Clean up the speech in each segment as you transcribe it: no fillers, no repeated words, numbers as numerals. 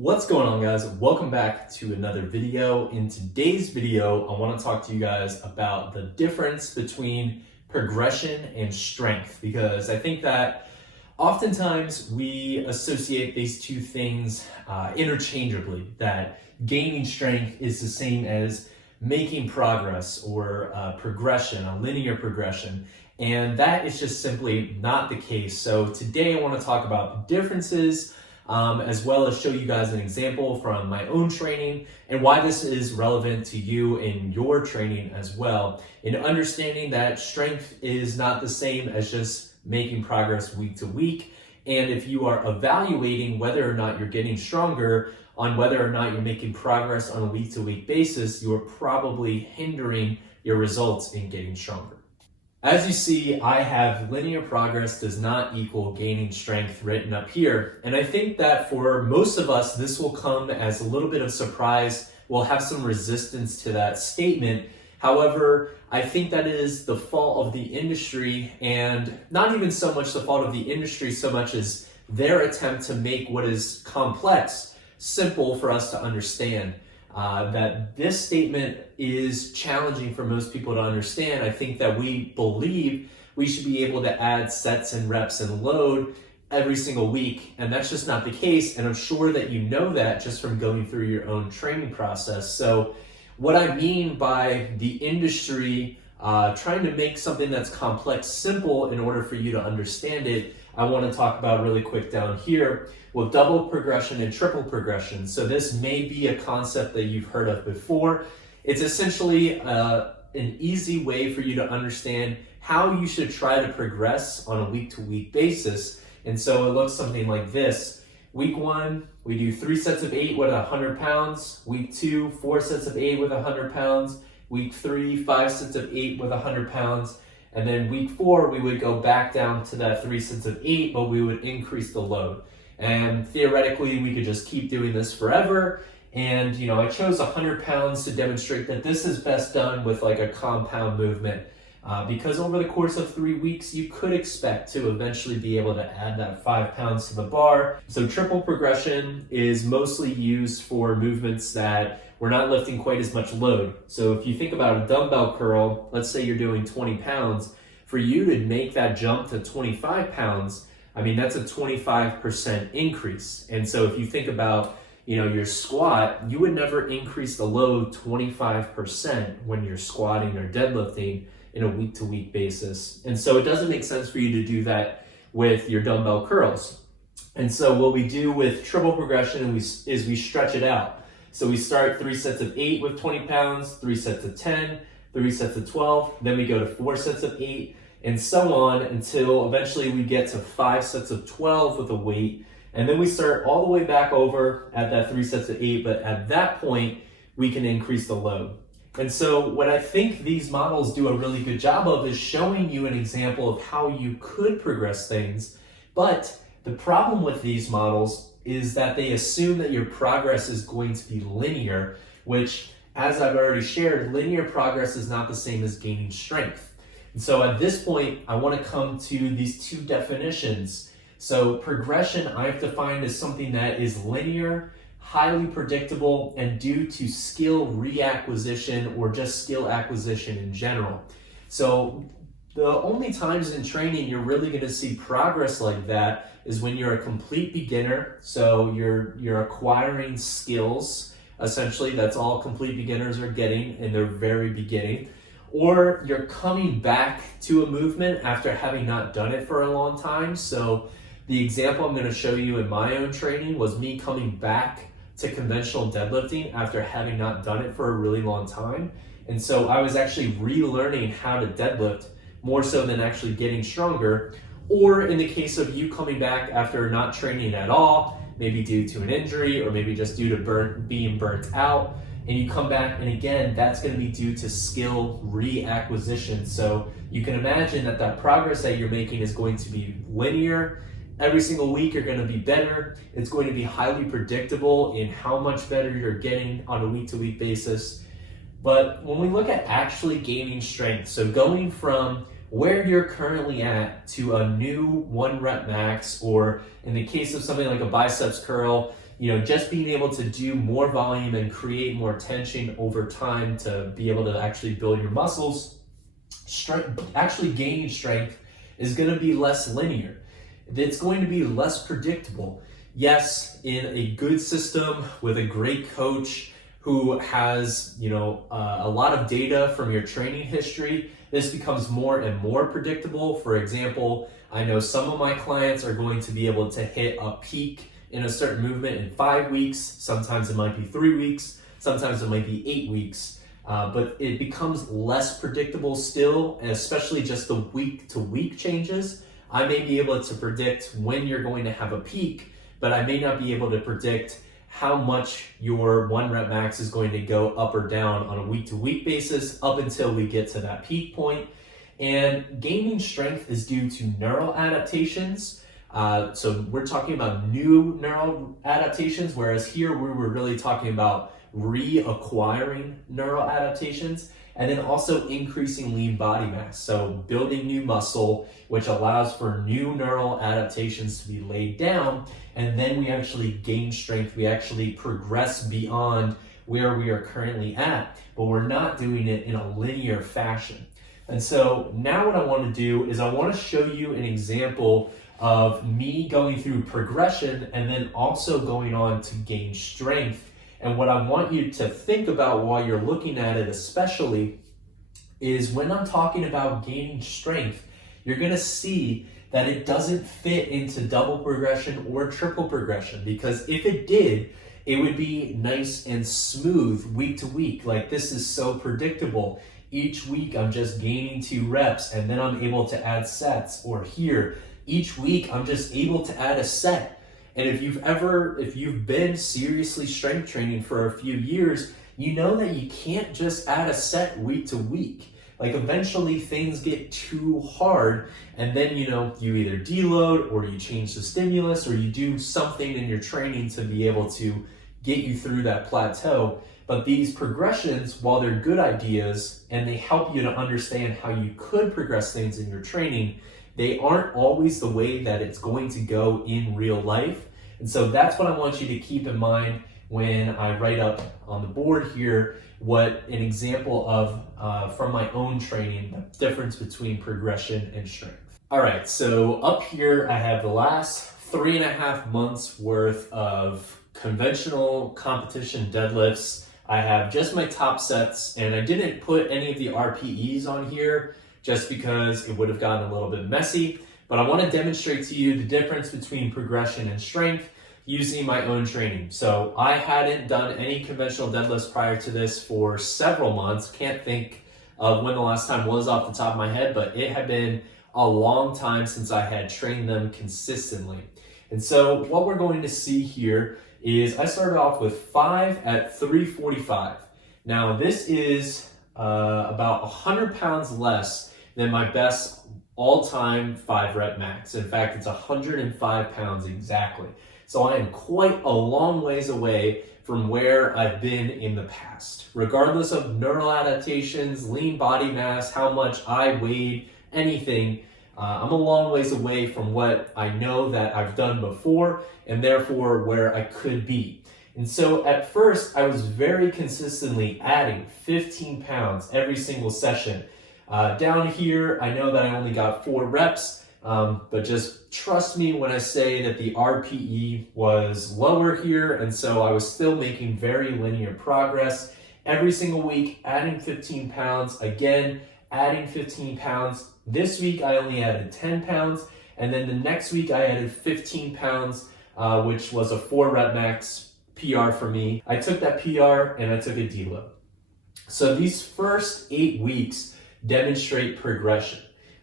What's going on, guys? Welcome back to another video. In today's video, I want to talk to you guys about the difference between progression and strength, because I think that oftentimes we associate these two things interchangeably, that gaining strength is the same as making progress or progression, a linear progression. And that is just simply not the case. So today I want to talk about the differences as well as show you guys an example from my own training and why this is relevant to you in your training as well. In understanding that strength is not the same as just making progress week to week. And if you are evaluating whether or not you're getting stronger on whether or not you're making progress on a week to week basis, you are probably hindering your results in getting stronger. As you see, I have linear progress does not equal gaining strength written up here. And I think that for most of us, this will come as a little bit of surprise. We'll have some resistance to that statement. However, I think that is the fault of the industry, and not even so much the fault of the industry so much as their attempt to make what is complex simple for us to understand. That this statement is challenging for most people to understand. I think that we believe we should be able to add sets and reps and load every single week, and that's just not the case, and I'm sure that you know that just from going through your own training process. So what I mean by the industry trying to make something that's complex simple in order for you to understand it, I want to talk about really quick down here with double progression and triple progression. So this may be a concept that you've heard of before. It's essentially an easy way for you to understand how you should try to progress on a week-to-week basis. And so it looks something like this. Week 1, we do 3 sets of 8 with 100 pounds. Week 2, 4 sets of 8 with 100 pounds. Week 3, 5 sets of 8 with 100 pounds. And then week 4, we would go back down to that 3 sets of 8, but we would increase the load. And theoretically, we could just keep doing this forever. And, I chose 100 pounds to demonstrate that this is best done with like a compound movement. Because over the course of 3 weeks, you could expect to eventually be able to add that 5 pounds to the bar. So triple progression is mostly used for movements that we're not lifting quite as much load. So if you think about a dumbbell curl, let's say you're doing 20 pounds, for you to make that jump to 25 pounds, that's a 25% increase. And so if you think about, your squat, you would never increase the load 25% when you're squatting or deadlifting in a week-to-week basis. And so it doesn't make sense for you to do that with your dumbbell curls. And so what we do with triple progression is we stretch it out. So we start 3 sets of 8 with 20 pounds, 3 sets of 10, 3 sets of 12, then we go to 4 sets of 8, and so on until eventually we get to 5 sets of 12 with a weight. And then we start all the way back over at that 3 sets of 8, but at that point, we can increase the load. And so what I think these models do a really good job of is showing you an example of how you could progress things. But the problem with these models is that they assume that your progress is going to be linear, which, as I've already shared, linear progress is not the same as gaining strength. And so at this point, I want to come to these two definitions. So progression I've defined as something that is linear, highly predictable, and due to skill reacquisition or just skill acquisition in general. So the only times in training you're really going to see progress like that is when you're a complete beginner. So you're acquiring skills. Essentially, that's all complete beginners are getting in their very beginning. Or you're coming back to a movement after having not done it for a long time. So the example I'm going to show you in my own training was me coming back to conventional deadlifting after having not done it for a really long time. And so I was actually relearning how to deadlift more so than actually getting stronger. Or in the case of you coming back after not training at all, maybe due to an injury or maybe just due to being burnt out, and you come back, and again, that's going to be due to skill reacquisition. So you can imagine that progress that you're making is going to be linear. Every single week you're going to be better. It's going to be highly predictable in how much better you're getting on a week-to-week basis. But when we look at actually gaining strength, so going from where you're currently at to a new 1 rep max, or in the case of something like a biceps curl, just being able to do more volume and create more tension over time to be able to actually build your muscles, actually gaining strength is going to be less linear. It's going to be less predictable. Yes, in a good system with a great coach who has, a lot of data from your training history, this becomes more and more predictable. For example, I know some of my clients are going to be able to hit a peak in a certain movement in 5 weeks. Sometimes it might be 3 weeks. Sometimes it might be 8 weeks. But it becomes less predictable still, and especially just the week to week changes. I may be able to predict when you're going to have a peak, but I may not be able to predict how much your 1 rep max is going to go up or down on a week to week basis up until we get to that peak point. And gaining strength is due to neural adaptations. So we're talking about new neural adaptations, whereas here we were really talking about reacquiring neural adaptations, and then also increasing lean body mass. So building new muscle, which allows for new neural adaptations to be laid down, and then we actually gain strength. We actually progress beyond where we are currently at, but we're not doing it in a linear fashion. And so now what I want to do is I want to show you an example of me going through progression and then also going on to gain strength. And what I want you to think about while you're looking at it especially is when I'm talking about gaining strength, you're going to see that it doesn't fit into double progression or triple progression, because if it did, it would be nice and smooth week to week. Like, this is so predictable. Each week I'm just gaining 2 reps and then I'm able to add sets. Or here, each week I'm just able to add a set. And if you've been seriously strength training for a few years, you know that you can't just add a set week to week. Like, eventually things get too hard, and then you either deload or you change the stimulus or you do something in your training to be able to get you through that plateau. But these progressions, while they're good ideas and they help you to understand how you could progress things in your training, they aren't always the way that it's going to go in real life. And so that's what I want you to keep in mind when I write up on the board here what an example of from my own training, the difference between progression and strength. All right, so up here I have the last 3.5 months worth of conventional competition deadlifts. I have just my top sets, and I didn't put any of the RPEs on here just because it would have gotten a little bit messy. But I want to demonstrate to you the difference between progression and strength using my own training. So I hadn't done any conventional deadlifts prior to this for several months. Can't think of when the last time was off the top of my head, but it had been a long time since I had trained them consistently. And so what we're going to see here is I started off with 5 at 345. Now this is about 100 pounds less than my best all-time 5 rep max. In fact, it's 105 pounds exactly. So I am quite a long ways away from where I've been in the past. Regardless of neural adaptations, lean body mass, how much I weighed, anything, I'm a long ways away from what I know that I've done before, and therefore where I could be. And so at first, I was very consistently adding 15 pounds every single session. Down here, I know that I only got 4 reps, but just trust me when I say that the RPE was lower here, and so I was still making very linear progress. Every single week, adding 15 pounds, again, adding 15 pounds. This week, I only added 10 pounds, and then the next week, I added 15 pounds, which was a 4 rep max PR for me. I took that PR and I took a deload. So these first 8 weeks demonstrate progression.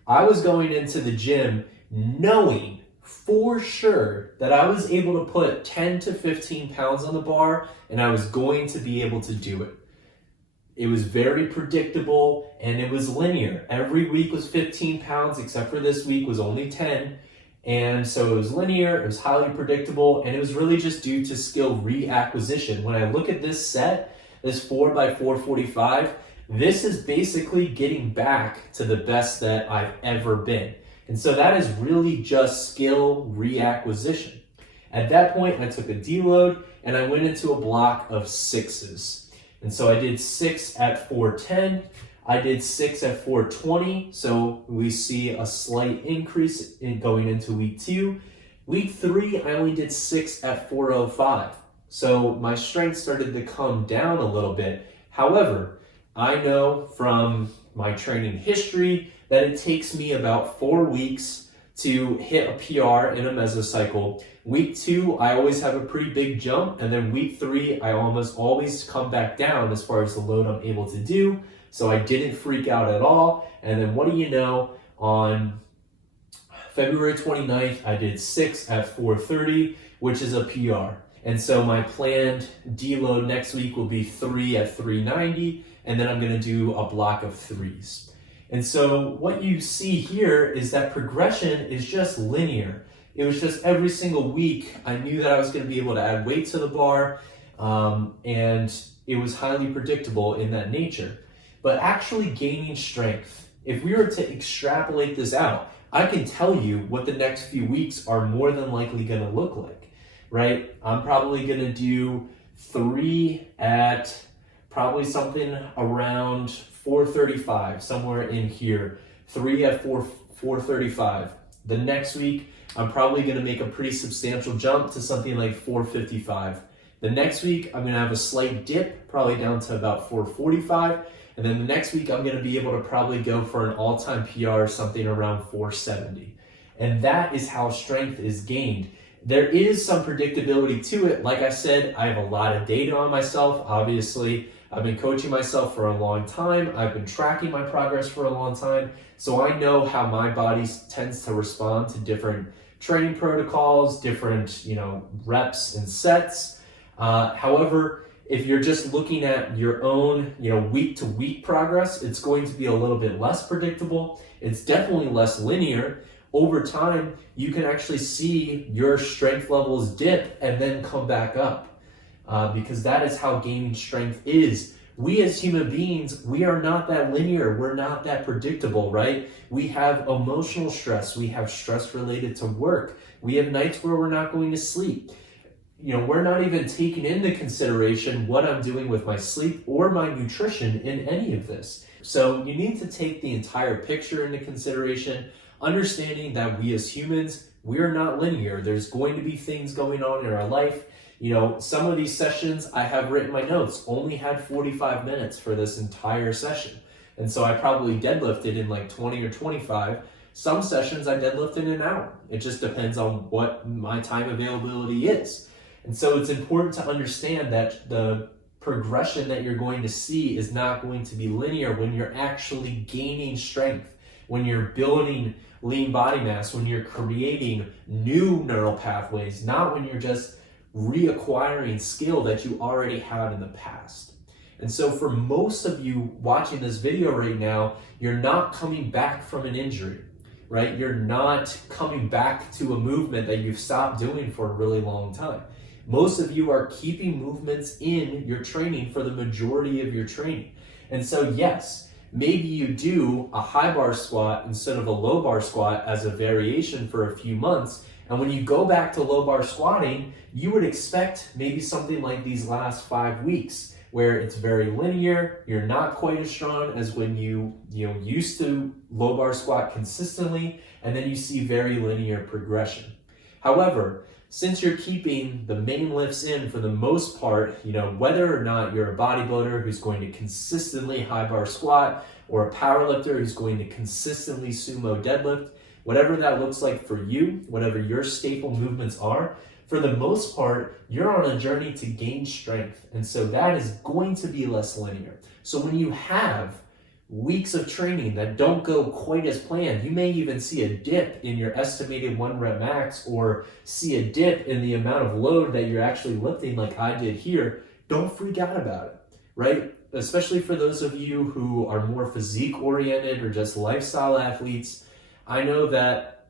I was going into the gym knowing for sure that I was able to put 10 to 15 pounds on the bar and I was going to be able to do it. It was very predictable and it was linear. Every week was 15 pounds except for this week was only 10. And so it was linear, it was highly predictable, and it was really just due to skill reacquisition. When I look at this set, this 4x445, this is basically getting back to the best that I've ever been. And so that is really just skill reacquisition. At that point, I took a deload and I went into a block of 6s. And so I did 6 at 410. I did 6 at 420. So we see a slight increase in going into week 2. Week 3, I only did 6 at 405. So my strength started to come down a little bit. However, I know from my training history that it takes me about 4 weeks to hit a PR in a mesocycle. Week 2, I always have a pretty big jump, and then week 3, I almost always come back down as far as the load I'm able to do. So I didn't freak out at all. And then what do you know, on February 29th, I did 6 at 430, which is a PR. And so my planned deload next week will be 3 at 390, and then I'm gonna do a block of 3s. And so what you see here is that progression is just linear. It was just every single week, I knew that I was gonna be able to add weight to the bar, and it was highly predictable in that nature. But actually gaining strength, if we were to extrapolate this out, I can tell you what the next few weeks are more than likely gonna look like, right? I'm probably gonna do 3 at probably something around 435, somewhere in here. 3 at 435. The next week, I'm probably gonna make a pretty substantial jump to something like 455. The next week, I'm gonna have a slight dip, probably down to about 445. And then the next week, I'm gonna be able to probably go for an all-time PR, something around 470. And that is how strength is gained. There is some predictability to it. Like I said, I have a lot of data on myself. Obviously, I've been coaching myself for a long time. I've been tracking my progress for a long time. So I know how my body tends to respond to different training protocols, different, reps and sets. However, if you're just looking at your own, week to week progress, it's going to be a little bit less predictable. It's definitely less linear. Over time, you can actually see your strength levels dip and then come back up, because that is how gaining strength is. We as human beings, we are not that linear. We're not that predictable, right? We have emotional stress. We have stress related to work. We have nights where we're not going to sleep. We're not even taking into consideration what I'm doing with my sleep or my nutrition in any of this. So you need to take the entire picture into consideration, understanding that we as humans, we are not linear. There's going to be things going on in our life. Some of these sessions I have written my notes, only had 45 minutes for this entire session. And so I probably deadlifted in like 20 or 25. Some sessions I deadlift in an hour. It just depends on what my time availability is. And so it's important to understand that the progression that you're going to see is not going to be linear when you're actually gaining strength, when you're building lean body mass, when you're creating new neural pathways, not when you're just reacquiring skill that you already had in the past. And so for most of you watching this video right now, you're not coming back from an injury, right? You're not coming back to a movement that you've stopped doing for a really long time. Most of you are keeping movements in your training for the majority of your training. And so yes, maybe you do a high bar squat instead of a low bar squat as a variation for a few months. And when you go back to low bar squatting, you would expect maybe something like these last 5 weeks where it's very linear. You're not quite as strong as when you used to low bar squat consistently, and then you see very linear progression. However, since you're keeping the main lifts in for the most part, whether or not you're a bodybuilder who's going to consistently high bar squat or a powerlifter who's going to consistently sumo deadlift, whatever that looks like for you, whatever your staple movements are, for the most part, you're on a journey to gain strength. And so that is going to be less linear. So when you have weeks of training that don't go quite as planned, you may even see a dip in your estimated 1 rep max, or see a dip in the amount of load that you're actually lifting like I did here. Don't freak out about it, right? Especially for those of you who are more physique oriented or just lifestyle athletes. I know that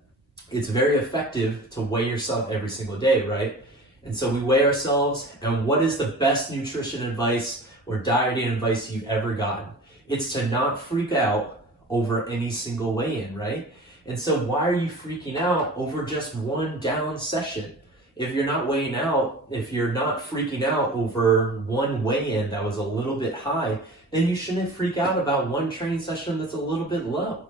it's very effective to weigh yourself every single day, right? And so we weigh ourselves, and what is the best nutrition advice or dieting advice you've ever gotten? It's to not freak out over any single weigh-in, right? And so why are you freaking out over just one down session? if you're not weighing out, if you're not freaking out over one weigh-in that was a little bit high, then you shouldn't freak out about one training session that's a little bit low,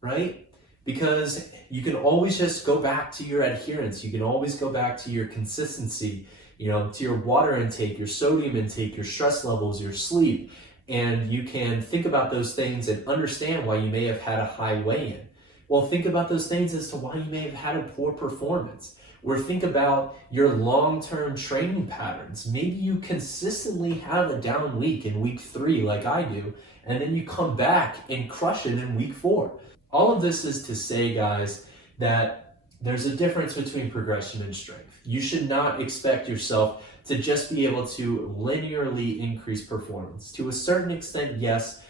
right? Because you can always just go back to your adherence. You can always go back to your consistency, to your water intake, your sodium intake, your stress levels, your sleep. And you can think about those things and understand why you may have had a high weigh-in. Well, think about those things as to why you may have had a poor performance. Or think about your long-term training patterns. Maybe you consistently have a down week in week 3 like I do, and then you come back and crush it in week 4. All of this is to say, guys, that there's a difference between progression and strength. You should not expect yourself to just be able to linearly increase performance. To a certain extent, yes,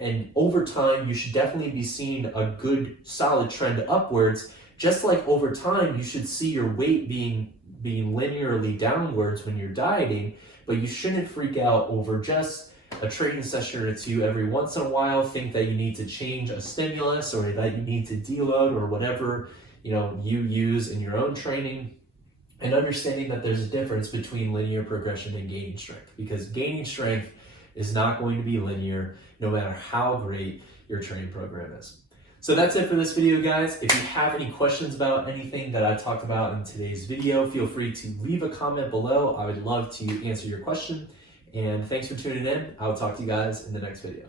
and over time, you should definitely be seeing a good, solid trend upwards. Just like over time, you should see your weight being linearly downwards when you're dieting, but you shouldn't freak out over just a training session or two every once in a while, think that you need to change a stimulus or that you need to deload or whatever you use in your own training, and understanding that there's a difference between linear progression and gaining strength, because gaining strength is not going to be linear no matter how great your training program is. So that's it for this video, guys. If you have any questions about anything that I talked about in today's video, feel free to leave a comment below. I would love to answer your question. And thanks for tuning in. I'll talk to you guys in the next video.